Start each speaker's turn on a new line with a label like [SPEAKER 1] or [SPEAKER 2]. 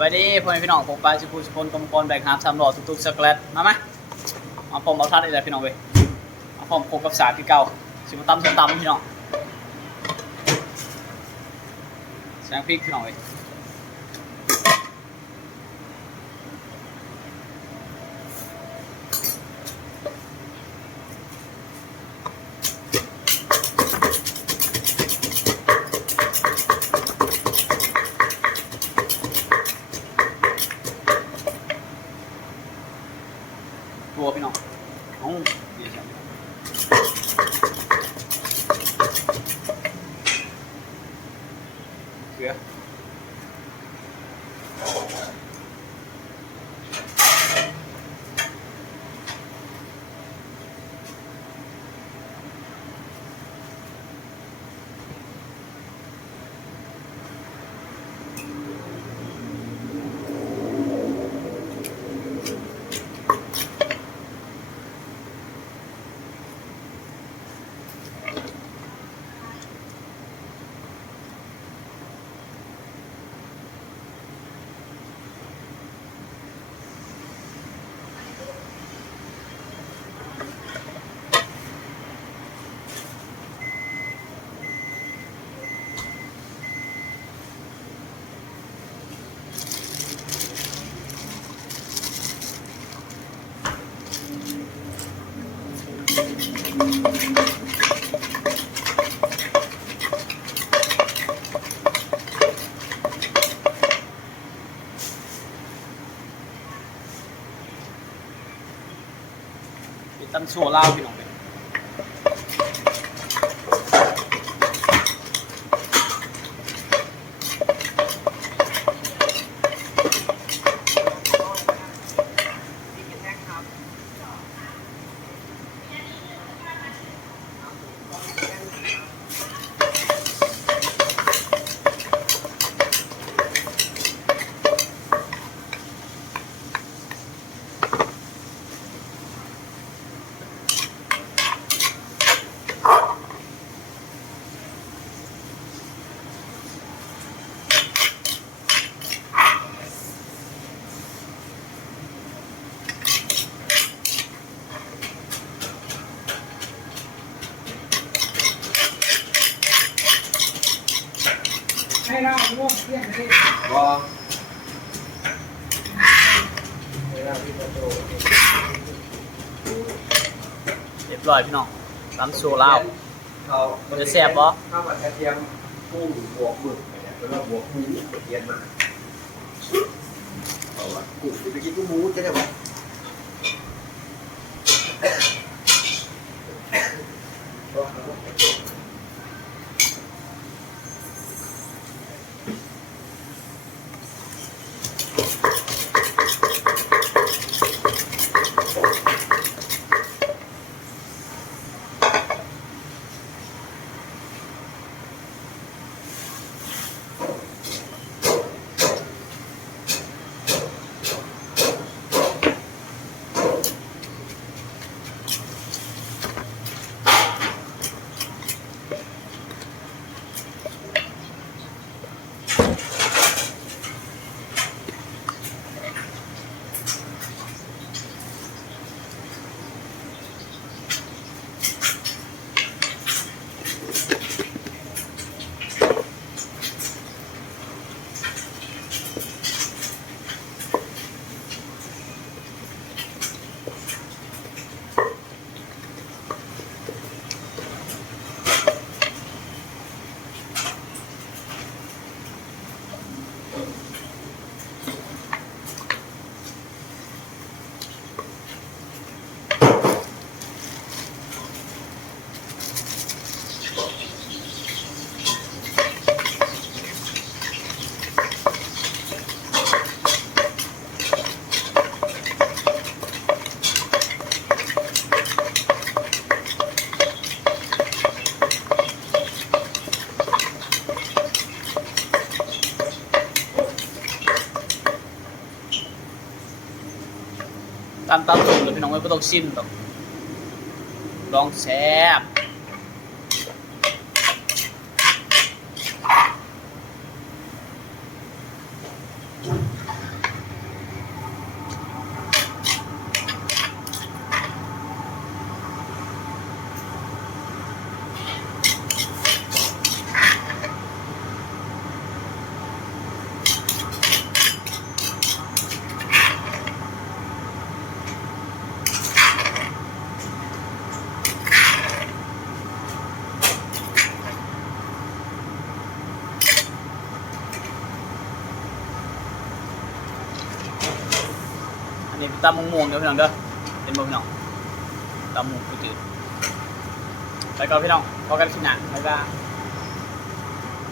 [SPEAKER 1] วันนี้พ่อแม่พี่น้องผมปลาชิพูชิพลกรมกรแบกหามสามหลอดทุกๆสกแลตมาไหมมาผมเอาทัดได้เลยพี่น้องเว้ยมาผมโคกับสาที่เก่าชิมาตำส้มตั้มพี่น้องแสงพริกพี่น้องเว้ย ตัวพี่น้องเอ้าเดี๋ยวจะเกลือ เป็นตั้มชั่วลาวพี่น้อง
[SPEAKER 2] ให้เราร่วมเที่ยงที่
[SPEAKER 3] ก็
[SPEAKER 2] เรี
[SPEAKER 1] ยบร้อยพี่น้องตั้มชั่วลา
[SPEAKER 3] เขา
[SPEAKER 1] มันจะแซ่บบ่
[SPEAKER 3] ข้าวผัดกระเทียมกุ้งบวกหมึกเนี่ยเป็นว่าบวกหมูเทียมมาเอาละกุ้งไปกินกุ้งหมูจะได้ไตา
[SPEAKER 1] มตามสูตรเลยพี่น้องไม่ต้องชิมหรอกลองแซ่บ อันนี้ตำมงม่วงเด้อพี่น้องเด้อเป็นบ่พี่น้องตำมงกูจืดไปก่อนพี่น้องพอกันคลิปหน้าบ๊ายบาย